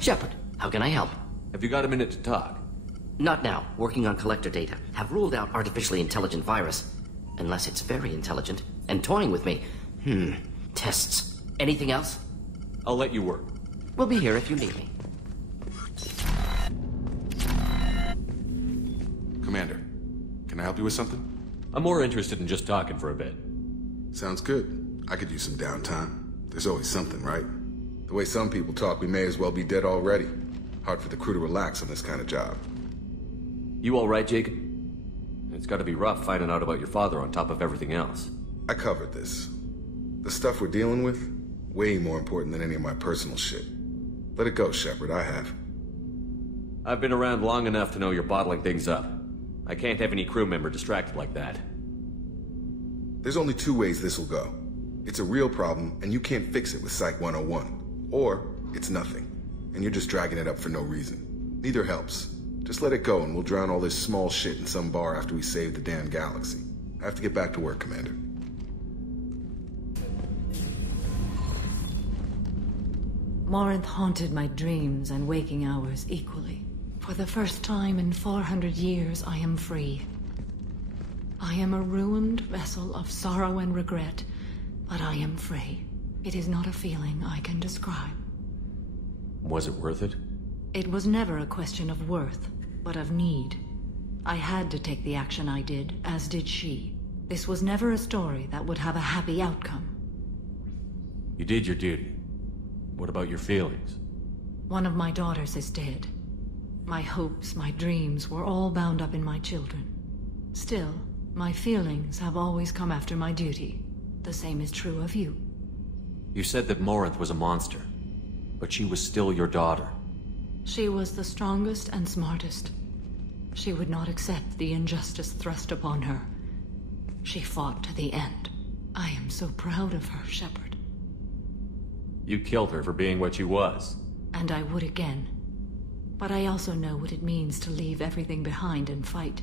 Shepard, how can I help? Have you got a minute to talk? Not now. Working on collector data. Have ruled out artificially intelligent virus. Unless it's very intelligent. And toying with me. Tests. Anything else? I'll let you work. We'll be here if you need me. Commander, can I help you with something? I'm more interested in just talking for a bit. Sounds good. I could use some downtime. There's always something, right? The way some people talk, we may as well be dead already. Hard for the crew to relax on this kind of job. You all right, Jacob? It's gotta be rough finding out about your father on top of everything else. I covered this. The stuff we're dealing with, way more important than any of my personal shit. Let it go, Shepard, I have. I've been around long enough to know you're bottling things up. I can't have any crew member distracted like that. There's only two ways this will go. It's a real problem, and you can't fix it with Psych 101. Or, it's nothing, and you're just dragging it up for no reason. Neither helps. Just let it go, and we'll drown all this small shit in some bar after we save the damn galaxy. I have to get back to work, Commander. Morinth haunted my dreams and waking hours equally. For the first time in 400 years, I am free. I am a ruined vessel of sorrow and regret, but I am free. It is not a feeling I can describe. Was it worth it? It was never a question of worth, but of need. I had to take the action I did, as did she. This was never a story that would have a happy outcome. You did your duty. What about your feelings? One of my daughters is dead. My hopes, my dreams were all bound up in my children. Still, my feelings have always come after my duty. The same is true of you. You said that Morinth was a monster, but she was still your daughter. She was the strongest and smartest. She would not accept the injustice thrust upon her. She fought to the end. I am so proud of her, Shepard. You killed her for being what she was. And I would again. But I also know what it means to leave everything behind and fight.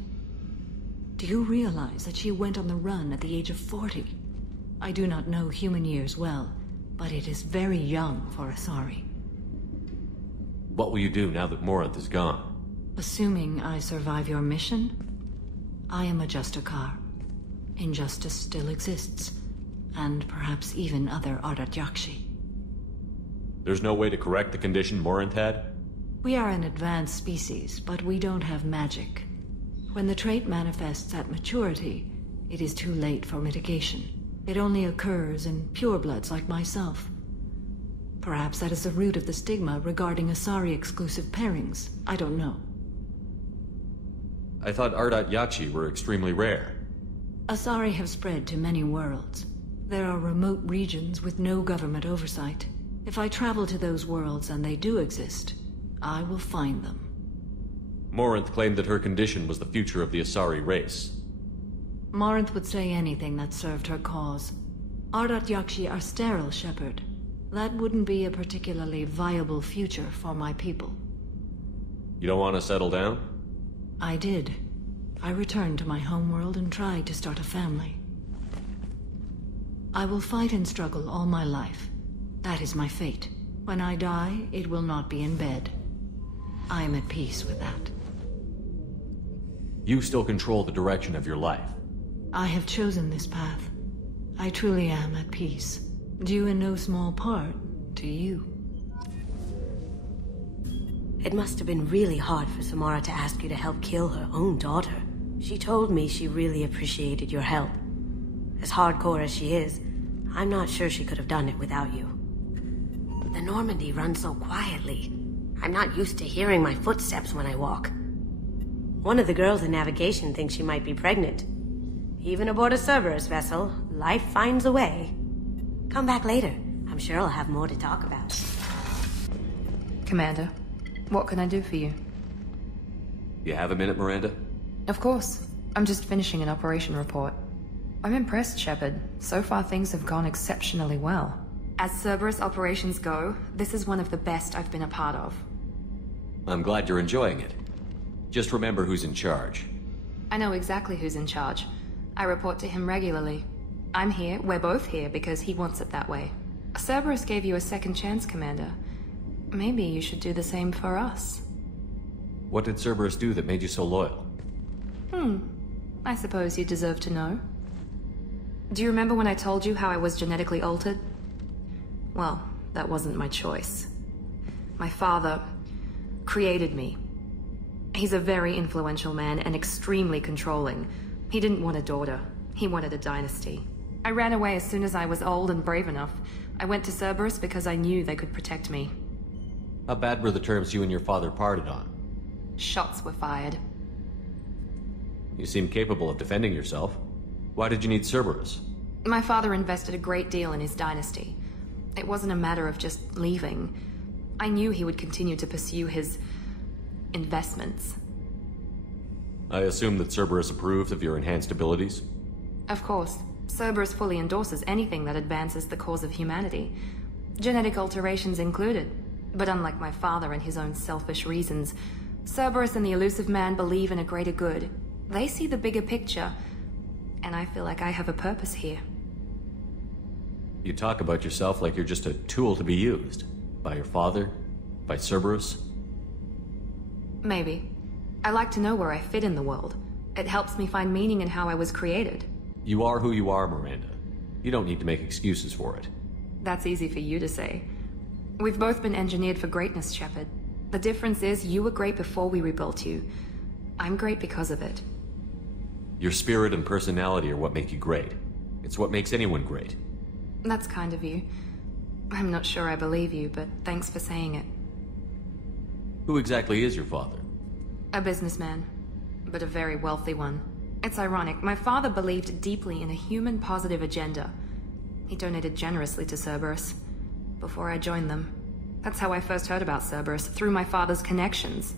Do you realize that she went on the run at the age of 40? I do not know human years well, but it is very young for Asari. What will you do now that Morinth is gone? Assuming I survive your mission, I am a Justicar. Injustice still exists, and perhaps even other Ardat-Yakshi. There's no way to correct the condition Morinth had? We are an advanced species, but we don't have magic. When the trait manifests at maturity, it is too late for mitigation. It only occurs in purebloods like myself. Perhaps that is the root of the stigma regarding Asari-exclusive pairings. I don't know. I thought Ardat-Yakshi were extremely rare. Asari have spread to many worlds. There are remote regions with no government oversight. If I travel to those worlds and they do exist, I will find them. Morinth claimed that her condition was the future of the Asari race. Morinth would say anything that served her cause. Ardat-Yakshi are sterile, Shepard. That wouldn't be a particularly viable future for my people. You don't want to settle down? I did. I returned to my homeworld and tried to start a family. I will fight and struggle all my life. That is my fate. When I die, it will not be in bed. I am at peace with that. You still control the direction of your life. I have chosen this path. I truly am at peace. Due in no small part to you. It must have been really hard for Samara to ask you to help kill her own daughter. She told me she really appreciated your help. As hardcore as she is, I'm not sure she could have done it without you. The Normandy runs so quietly. I'm not used to hearing my footsteps when I walk. One of the girls in navigation thinks she might be pregnant. Even aboard a Cerberus vessel, life finds a way. Come back later. I'm sure I'll have more to talk about. Commander, what can I do for you? You have a minute, Miranda? Of course. I'm just finishing an operation report. I'm impressed, Shepard. So far things have gone exceptionally well. As Cerberus operations go, this is one of the best I've been a part of. I'm glad you're enjoying it. Just remember who's in charge. I know exactly who's in charge. I report to him regularly. I'm here, we're both here, because he wants it that way. Cerberus gave you a second chance, Commander. Maybe you should do the same for us. What did Cerberus do that made you so loyal? I suppose you deserve to know. Do you remember when I told you how I was genetically altered? Well, that wasn't my choice. My father created me. He's a very influential man and extremely controlling. He didn't want a daughter. He wanted a dynasty. I ran away as soon as I was old and brave enough. I went to Cerberus because I knew they could protect me. How bad were the terms you and your father parted on? Shots were fired. You seem capable of defending yourself. Why did you need Cerberus? My father invested a great deal in his dynasty. It wasn't a matter of just leaving. I knew he would continue to pursue his investments. I assume that Cerberus approved of your enhanced abilities? Of course. Cerberus fully endorses anything that advances the cause of humanity. Genetic alterations included. But unlike my father and his own selfish reasons, Cerberus and the Elusive Man believe in a greater good. They see the bigger picture, and I feel like I have a purpose here. You talk about yourself like you're just a tool to be used. By your father? By Cerberus? Maybe. I like to know where I fit in the world. It helps me find meaning in how I was created. You are who you are, Miranda. You don't need to make excuses for it. That's easy for you to say. We've both been engineered for greatness, Shepard. The difference is you were great before we rebuilt you. I'm great because of it. Your spirit and personality are what make you great. It's what makes anyone great. That's kind of you. I'm not sure I believe you, but thanks for saying it. Who exactly is your father? A businessman, but a very wealthy one. It's ironic, my father believed deeply in a human-positive agenda. He donated generously to Cerberus before I joined them. That's how I first heard about Cerberus, through my father's connections.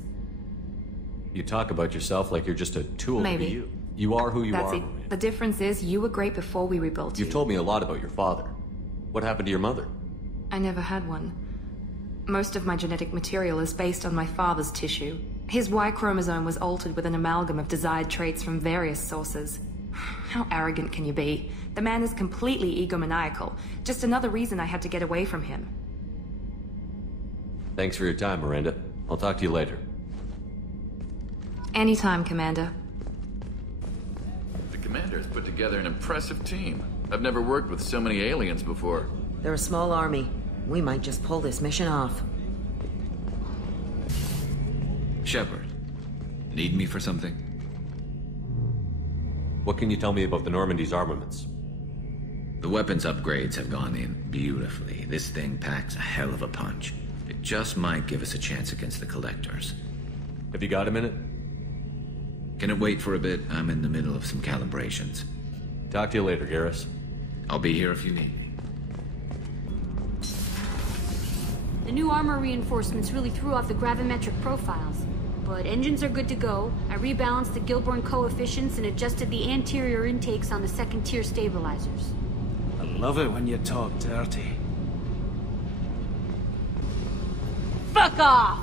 You talk about yourself like you're just a tool to be Maybe. you. You are who you That's are, it. Miranda. The difference is you were great before we rebuilt you. You've told me a lot about your father. What happened to your mother? I never had one. Most of my genetic material is based on my father's tissue. His Y chromosome was altered with an amalgam of desired traits from various sources. How arrogant can you be? The man is completely egomaniacal. Just another reason I had to get away from him. Thanks for your time, Miranda. I'll talk to you later. Anytime, Commander. The Commander's put together an impressive team. I've never worked with so many aliens before. They're a small army. We might just pull this mission off. Shepard, need me for something? What can you tell me about the Normandy's armaments? The weapons upgrades have gone in beautifully. This thing packs a hell of a punch. It just might give us a chance against the Collectors. Have you got a minute? Can it wait for a bit? I'm in the middle of some calibrations. Talk to you later, Garrus. I'll be here if you need me. The new armor reinforcements really threw off the gravimetric profiles. But engines are good to go. I rebalanced the Gilborn coefficients and adjusted the anterior intakes on the second-tier stabilizers. I love it when you talk dirty. Fuck off!